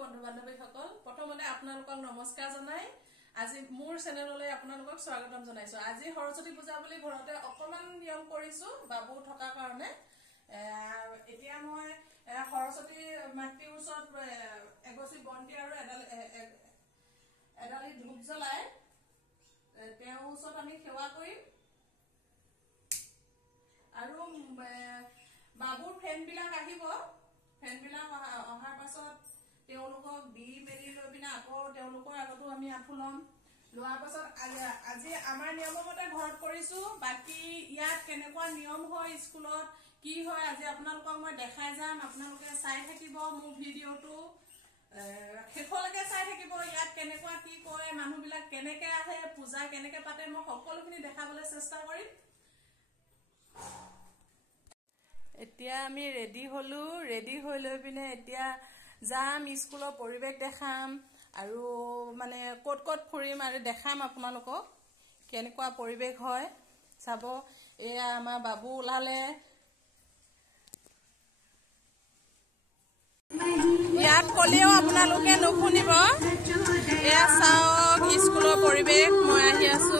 বন্ধু বান্ধৱীসকল প্ৰথমতে আপোনালোকক নমস্কাৰ জনাই আজি মোৰ চেনেললৈ আপোনালোকক স্বাগতম জনাইছো। আজি সৰস্বতী পূজা বুলি ঘৰতে অকমান নিয়ম কৰিছো বাবু থকা কাৰণে। এতিয়া মই সৰস্বতী মাতৃৰ ওচৰত এগছি বন্তি আৰু এডালি ধূপ জ্বলাই তেওঁৰ ওচৰত আমি সেৱা কৰিম আৰু বাবুৰ ফ্ৰেণ্ড বিলাক আহিব। ফ্ৰেণ্ড বিলাক অহাৰ পাছত তেওঁলোকক দি মেলি লৈ পিনে আকৌ তেওঁলোকৰ আগতো আমি আঁঠু ল'ম। লোৱাৰ পাছত আজি আমাৰ নিয়মৰ মতে ঘৰত কৰিছো। বাকী ইয়াত কেনেকুৱা নিয়ম হয় স্কুলত কি হয় আজি আপোনালোকক মই দেখাই যাম। আপোনালোকে চাই থাকিব মোৰ ভিডিঅ'টো শেষলৈকে চাই থাকিব। ইয়াত কেনেকুৱা কি কৰে মানুহবিলাক কেনেকে আহে পূজা কেনেকে পাতে মই সকলোখিনি দেখাবলৈ চেষ্টা কৰিম। এতিয়া আমি ৰেডি হলো। ৰেডি হৈ লৈ পিনে এতিয়া যাম স্কুলৰ পৰিৱেশ দেখাম আৰু মানে ক'ত ক'ত ফুৰিম আৰু দেখাম আপোনালোকক কেনেকুৱা পৰিৱেশ হয় চাব। এয়া আমাৰ বাবু ওলালে। ইয়াত ক'লেও আপোনালোকে নুশুনিব। এয়া চাওক স্কুলৰ পৰিৱেশ। মই আহি আছো।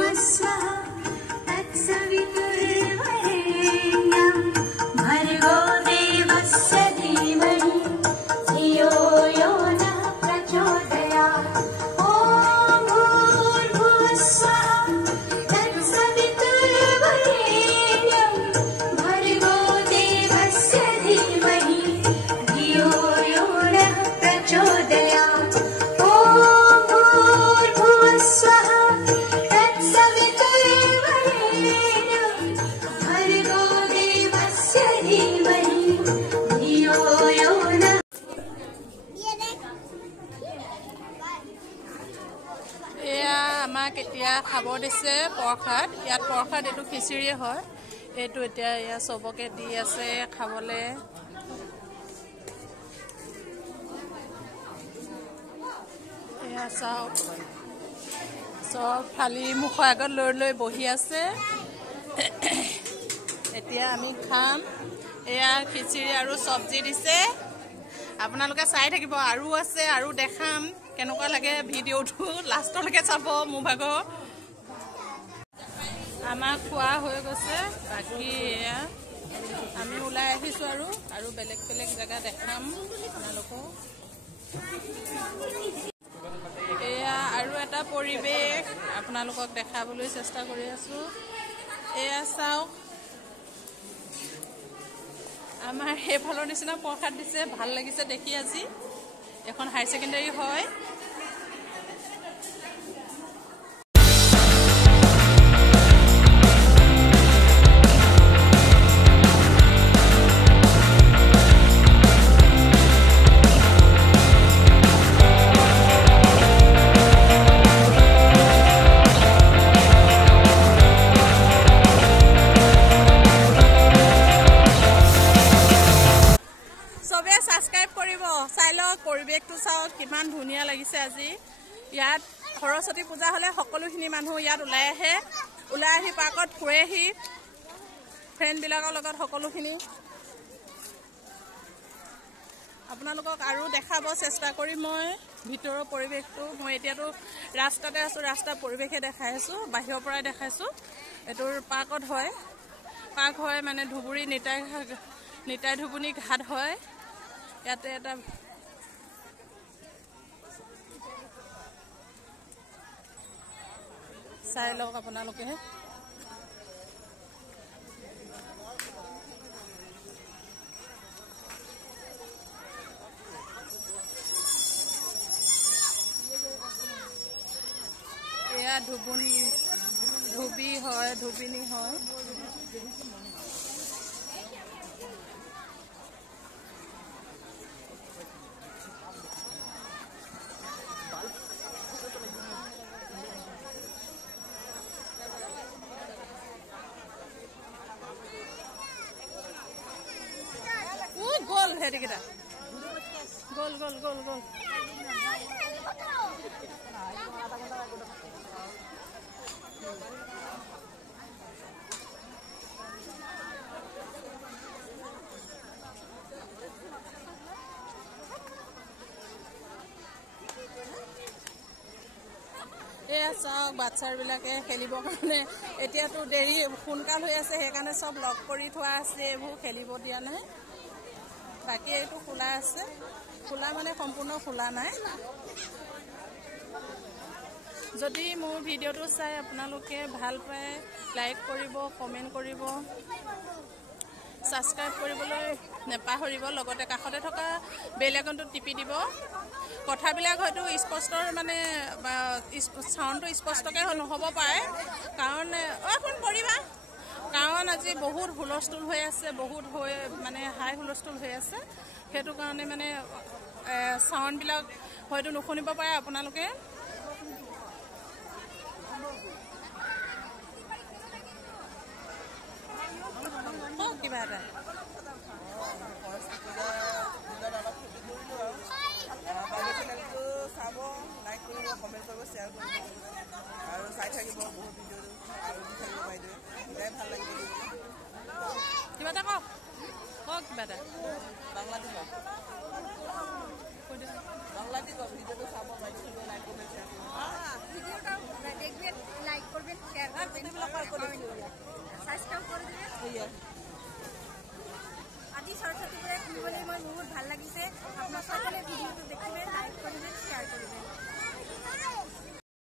আমাক এতিয়া খাব দিছে প্ৰসাদ। ইয়াত প্ৰসাদ এইটো খিচিৰিয়ে হয়। এইটো এতিয়া ইয়াত চবকে দি আছে খাবলৈ। এয়া চাওক চব থালি মুখৰ আগত লৈ লৈ বহি আছে। এতিয়া আমি খাম। এয়া খিচিৰি আৰু চব্জি দিছে। আপোনালোকে চাই থাকিব আৰু আছে আৰু দেখাম কেনেকুৱা লাগে ভিডিঅ'টো লাষ্টলৈকে চাব। মোৰ ভাগৰ আমাৰ খোৱা হৈ গৈছে। বাকী এয়া আমি ওলাই আহিছোঁ আৰু বেলেগ বেলেগ জেগা দেখাম আপোনালোকক। এয়া আৰু এটা পৰিৱেশ আপোনালোকক দেখাবলৈ চেষ্টা কৰি আছোঁ। এয়া চাওক আমাৰ সেইফালৰ নিচিনা প্ৰসাদ দিছে। ভাল লাগিছে দেখি। আজি এখন হায়াৰ ছেকেণ্ডাৰী হয়। চাই লওক পৰিৱেশটো চাওক কিমান ধুনীয়া লাগিছে। আজি ইয়াত সৰস্বতী পূজা হ'লে সকলোখিনি মানুহ ইয়াত ওলাই আহে। ওলাই আহি পাৰ্কত ফুৰেহি ফ্ৰেণ্ডবিলাকৰ লগত। সকলোখিনি আপোনালোকক আৰু দেখাব চেষ্টা কৰিম মই ভিতৰৰ পৰিৱেশটো। মই এতিয়াতো ৰাস্তাতে আছোঁ। ৰাস্তাৰ পৰিৱেশে দেখাই আছোঁ। বাহিৰৰ পৰাই দেখাইছোঁ। এইটোৰ পাৰ্কত হয়। পাৰ্ক হয় মানে ধুবুৰী নিতাই ধুবুনী ঘাট হয়। ইয়াতে এটা চাই লওক আপোনালোকে। এয়া ধুবি হয় ধুবিনী হয়। গ'ল হেৰিকেইটা গ'ল গ'ল গ'ল গ'ল। এয়া চাওক বাচ্চাবিলাকে খেলিবৰ কাৰণে এতিয়াতো দেৰি সোনকাল হৈ আছে সেইকাৰণে চব লক কৰি থোৱা আছে এইবোৰ খেলিব দিয়া নাই বাকী এইটো খোলা আছে খোলা মানে সম্পূৰ্ণ খোলা নাই যদি মোৰ ভিডিঅ'টো চাই আপোনালোকে ভাল পায় লাইক কৰিব কমেণ্ট কৰিব সাবস্ক্ৰাইব কৰিবলৈ নেপাহৰিব লগতে কাষতে থকা বেল আইকনটো টিপি দিব কথাবিলাক হয়তো স্পষ্ট মানে সাউণ্ডটো স্পষ্টকৈ নহ'ব পাৰে কাৰণ ফোন কৰিবা কাৰণ আজি বহুত হুলস্থুল হৈ আছে বহুত হৈ মানে হাই হুলস্থুল হৈ আছে সেইটো কাৰণে মানে সাউণ্ডবিলাক হয়তো নুশুনিব পাৰে আপোনালোকে কিবা এটা চাব লাইক কৰিব কমেণ্ট কৰিব শ্বেয়াৰ কৰিব আৰু চাই থাকিব বহুত ভিডিঅ' আৰু দি থাকিব বাইদেৱে সদায় ভাল লাগিব কিবা এটা কওক কিবা এটা বাংলাদেশ ভিডিঅ'টো চাব বাইদেউ লাইক করবেন শেয়ার ভিডিওটা দেখবেন লাইক করবেন শেয়ার করবেন সাবস্ক্রাইব করে দিবেন আজি সৰস্বতী পূজাত খুলিবলৈ মই বহুত ভাল লাগিছে আপোনাৰ সকলোৱে ভিডিঅ'টো